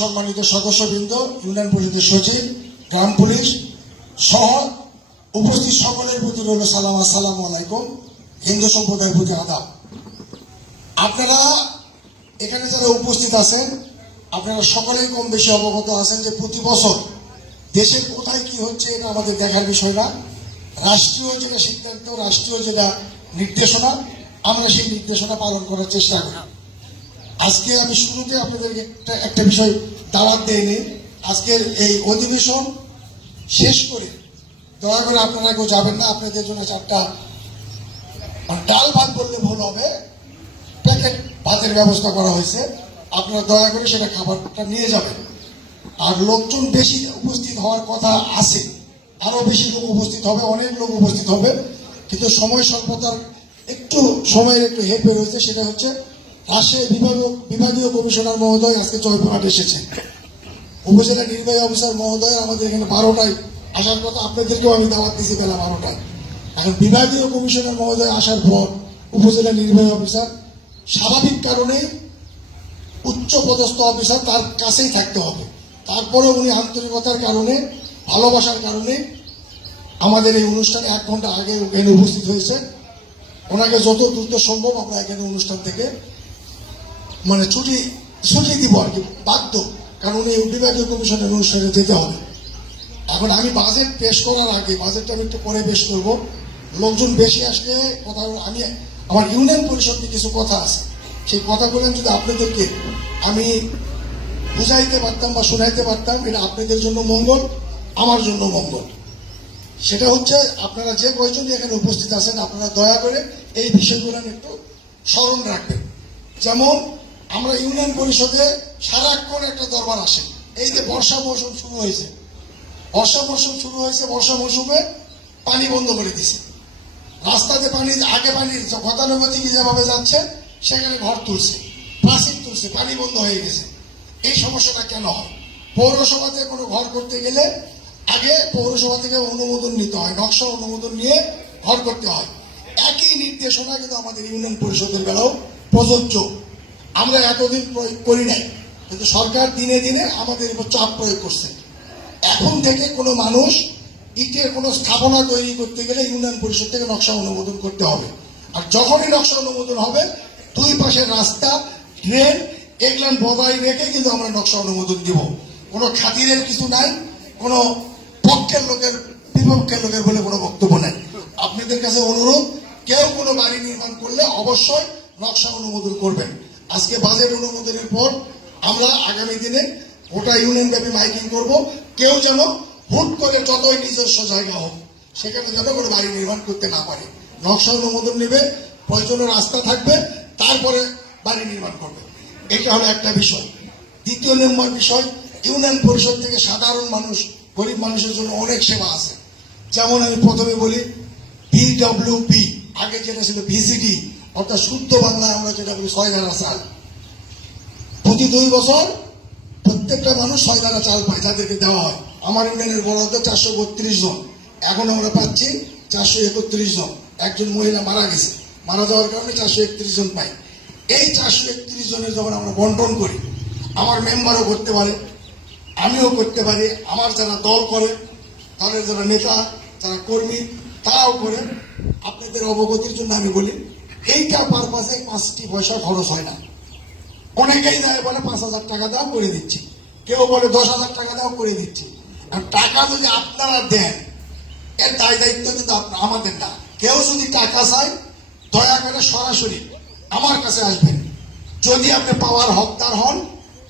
সম্মানিত সদস্যবৃন্দ, ইউনিয়ন পরিষদের সচিব, গ্রাম পুলিশ, সহ উপস্থিত সকলের প্রতি রইল সালাম আসসালাম আলাইকুম, হিন্দু সম্প্রদায়ের প্রতি আদাব। আপনারা এখানে যারা উপস্থিত আছেন, আপনারা সকলেই কম বেশি অবগত আছেন যে প্রতি বছর দেশের কোথায় কি হচ্ছে এটা আমাদের দেখার বিষয় না। রাষ্ট্রীয় যেটা সিদ্ধান্ত, রাষ্ট্রীয় যেটা নির্দেশনা, আমরা সেই নির্দেশনা পালন করার চেষ্টা করি। আজকে আমি শুরুতে আপনাদেরকে একটা একটা বিষয় দাওয়াত দেয়নি আজকের এই অধিবেশন শেষ করে, দয়া করে আপনারা কেউ যাবেন না, আপনাদের জন্য চারটা ডাল ভাত বললে ভুল হবে। প্যাকেট ভাতের ব্যবস্থা করা হয়েছে। আপনারা দয়া করে সেটা খাবারটা নিয়ে যাবেন। আর লোকজন বেশি উপস্থিত হওয়ার কথা আছে। আরও বেশি লোক উপস্থিত হবে, অনেক লোক উপস্থিত হবে। কিন্তু সময় স্বল্পতার একটু, সময়ের একটু হেরফের হয়েছে, সেটা হচ্ছে বিভাগীয় বিভাগীয় কমিশনার মহোদয় আজকে জয়পুরহাট এসেছেন উপজেলা নির্বাহী অফিসার মহোদয় আমাদের এখানে বারোটায় আসার কথা আপনাদেরকেও আমি দাওয়াত দিয়েছি বেলা বারোটায়। এখন বিভাগীয় কমিশনার মহোদয় আসার পর উপজেলা নির্বাহী অফিসার স্বাভাবিক কারণে উচ্চ পদস্থ অফিসার তার কাছেই থাকতে হবে। তারপরে উনি আন্তরিকতার কারণে, ভালোবাসার কারণে আমাদের এই অনুষ্ঠানে এক ঘণ্টা আগে এখানে উপস্থিত হয়েছে। ওনাকে যত দ্রুত সম্ভব আমরা এখানে অনুষ্ঠান থেকে মানে ছুটি ছুটি দিব আর কি, বাধ্য, কারণ উনি বিভাগীয় কমিশনের অনুষ্ঠানে যেতে হবে। এখন আমি বাজেট পেশ করার আগে বাজেটটা আমি একটু পরে পেশ করব। লোকজন বেশি আসলে কথা, আমি, আমার ইউনিয়ন পরিষদে কিছু কথা আছে। সেই কথাগুলো যদি আপনাদেরকে আমি বুঝাইতে পারতাম বা শোনাইতে পারতাম, এটা আপনাদের জন্য মঙ্গল, আমার জন্য মঙ্গল। সেটা হচ্ছে, আপনারা যে কয়জনই এখানে উপস্থিত আছেন, আপনারা দয়া করে এই বিষয়গুলো একটু স্মরণ রাখবেন। যেমন আমরা ইউনিয়ন পরিষদে সারাক্ষণ একটা দরবার আসে। এই যে বর্ষা মৌসুম শুরু হয়েছে। বর্ষা মৌসুম শুরু হয়েছে, বর্ষা মৌসুমে পানি বন্ধ করে দিছে রাস্তাতে পানি, আগে পানির গতানুগতিক যেভাবে যাচ্ছে, সেখানে ঘর তুলছে, প্লাস্টিক তুলছে, পানি বন্ধ হয়ে গেছে। এই সমস্যাটা কেন হয়? পৌরসভাতে কোনো ঘর করতে গেলে আগে পৌরসভা থেকে অনুমোদন নিতে হয়, নকশা অনুমোদন নিয়ে ঘর করতে হয়। একই নির্দেশনা কিন্তু আমাদের ইউনিয়ন পরিষদের বেলাও প্রযোজ্য। আমরা এতদিন প্রয়োগ করি নাই। কিন্তু সরকার দিনে দিনে আমাদের উপর চাপ প্রয়োগ করছে। এখন থেকে কোনো মানুষ ইটের কোনো স্থাপনা তৈরি করতে গেলে ইউনিয়ন পরিষদ থেকে নকশা অনুমোদন করতে হবে। আর যখনই নকশা অনুমোদন হবে, দুই পাশের রাস্তা, ড্রেন, এগুলান বজায় রেখে কিন্তু আমরা নকশা অনুমোদন দিব। কোনো খাতিরের কিছু নাই, কোনো পক্ষের লোকের, বিপক্ষের লোকের বলে কোনো বক্তব্য নেই। আপনাদের কাছে অনুরোধ, কেউ কোনো বাড়ি নির্মাণ করলে অবশ্যই নকশা অনুমোদন করবেন। আজকে বাজেট অনুমোদনের পর আমরা আগামী দিনে গোটা ইউনিয়ন ব্যাপী মাইকিং করব। কেউ যেন হুট করে যতই নিজস্ব জায়গা হোক, সেখানে যেন কোনো বাড়ি নির্মাণ করতে না পারে। নকশা অনুমোদন নেবে প্রয়োজনীয় রাস্তা থাকবে, তারপরে বাড়ি নির্মাণ করবে। এটা হলো একটা বিষয়। দ্বিতীয় নম্বর বিষয়, ইউনিয়ন পরিষদ থেকে সাধারণ মানুষ, গরিব মানুষের জন্য অনেক সেবা আছে। যেমন আমি প্রথমে বলি পিডব্লিউপি আগে যেটা ছিল ভিসিডি অর্থাৎ শুদ্ধ বাংলায় আমরা যেটা বলি ছয় ধারা চাল প্রতি দুই বছর প্রত্যেকটা মানুষ ছয় ধারা চাল পায়, যাদেরকে দেওয়া হয়। আমার ইউনিয়নের বরাদ্দ চারশো বত্রিশ জন। এখন আমরা পাচ্ছি চারশো একত্রিশ জন। একজন মহিলা মারা গেছে। মারা যাওয়ার কারণে চারশো একত্রিশ জন পাই এই চারশো একত্রিশ জনের যখন আমরা বন্টন করি, আমার মেম্বারও করতে পারে, আমিও করতে পারি, আমার যারা দল করে, তাদের যারা নেতা, যারা কর্মী, তারাও করে। আপনাদের অবগতির জন্য আমি বলি এইটা পারপাসে পাঁচটি পয়সা খরচ হয় না। অনেকেই যায় বলে পাঁচ হাজার টাকা দাও করে দিচ্ছি। কেউ বলে দশ হাজার টাকা দাও করে দিচ্ছি। আর টাকা যদি আপনারা দেন, এর দায় দায়িত্ব কিন্তু আমাদের না। কেউ যদি টাকা চায়, দয়া করে সরাসরি আমার কাছে আসবেন। যদি আপনি পাওয়ার হকদার হন,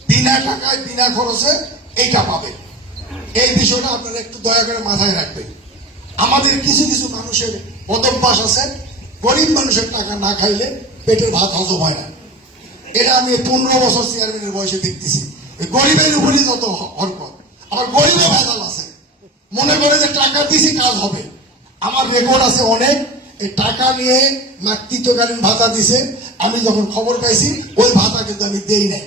বিনা টাকায়, বিনা খরচে এইটা পাবেন। এই বিষয়টা আপনারা একটু দয়া করে মাথায় রাখবেন। আমাদের কিছু কিছু মানুষের অদভ্যাস আছে। গরিব মানুষের টাকা না খাইলে পেটের ভাত হজম হয় না। এটা আমি পনেরো বছর চেয়ারম্যানের বয়সে দেখতেছি। গরিবের উপরই যত হরকত আমার গরিবে ভেজাল আছে। মনে করে যে টাকা দিছি, কাজ হবে। আমার রেকর্ড আছে অনেক, এই টাকা নিয়ে মাতৃত্বকালীন ভাতা দিছে। আমি যখন খবর পাইছি, ওই ভাতা কিন্তু আমি দেই নাই।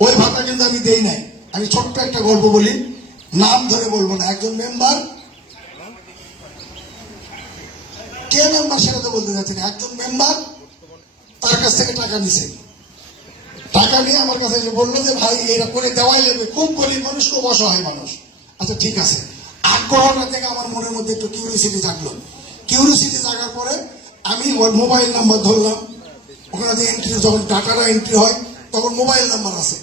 ওই ভাতা কিন্তু আমি দেই নাই। আমি ছোট্ট একটা গল্প বলি, নাম ধরে বলব না, একজন মেম্বার কে মেম্বার সেটা তো বলতে যাচ্ছি না একজন মেম্বার তার কাছ থেকে টাকা নিছে। টাকা নিয়ে আমার কাছে বলল যে, ভাই, এটা করে দেওয়াই যাবে খুব গরিব মানুষ, খুব অসহায় মানুষ। আচ্ছা ঠিক আছে। আগ্রহটা থেকে আমার মনের মধ্যে একটু কিউরিসিটি জাগলো। কিউরিসিটি জাগার পরে আমি ওর মোবাইল নাম্বার ধরলাম। ওখানে যে এন্ট্রি যখন ডাটাটা এন্ট্রি হয়, তখন মোবাইল নাম্বার আছে।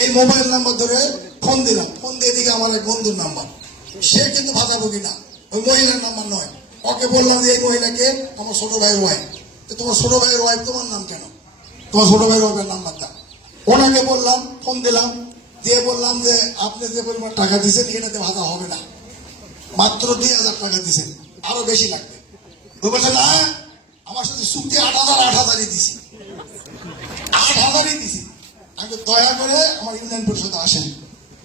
এই মোবাইল নাম্বার ধরে ফোন দিলাম। ফোন দিয়ে দিকে আমার এক বন্ধুর নাম্বার সে কিন্তু ভাতাভোগী না। ওই মহিলার নাম্বার নয়। ওকে বললাম যে এই মহিলাকে আমার ছোট ভাইয়ের ওয়াইফ তোমার ছোট ভাইয়ের ওয়াইফ তোমার নাম কেন? তোমার ছোট ভাইয়ের ওয়াইফের নাম্বার দাও। ওনাকে বললাম ফোন দিলাম দিয়ে বললাম যে আপনি যে পরিমাণ টাকা দিচ্ছেন এটাতে ভাতা হবে না। মাত্র দুই হাজার টাকা দিচ্ছেন আরও বেশি লাগবে। ও বলছে না আমার সাথে চুক্তি আট হাজার আট হাজারই দিছি। আট হাজারই দিছি। বলি, দয়া করে আমার ইউনিয়ন পরিষদে আসেন।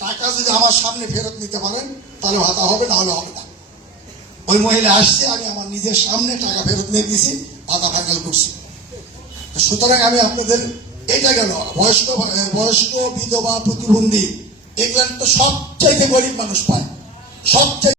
টাকা যদি আমার সামনে ফেরত নিতে পারেন তাহলে ভাতা হবে না হলে হবে না। ওই মহিলা আসছে, আমি আমার নিজের সামনে টাকা ফেরত নিয়ে দিয়েছি পাতা ফাঙ্গাল করছি। সুতরাং আমি আপনাদের, এটা গেল, বয়স্ক বয়স্ক, বিধবা, প্রতিবন্ধী এগুলো তো সবচাইতে গরিব মানুষ পায়। সবচাইতে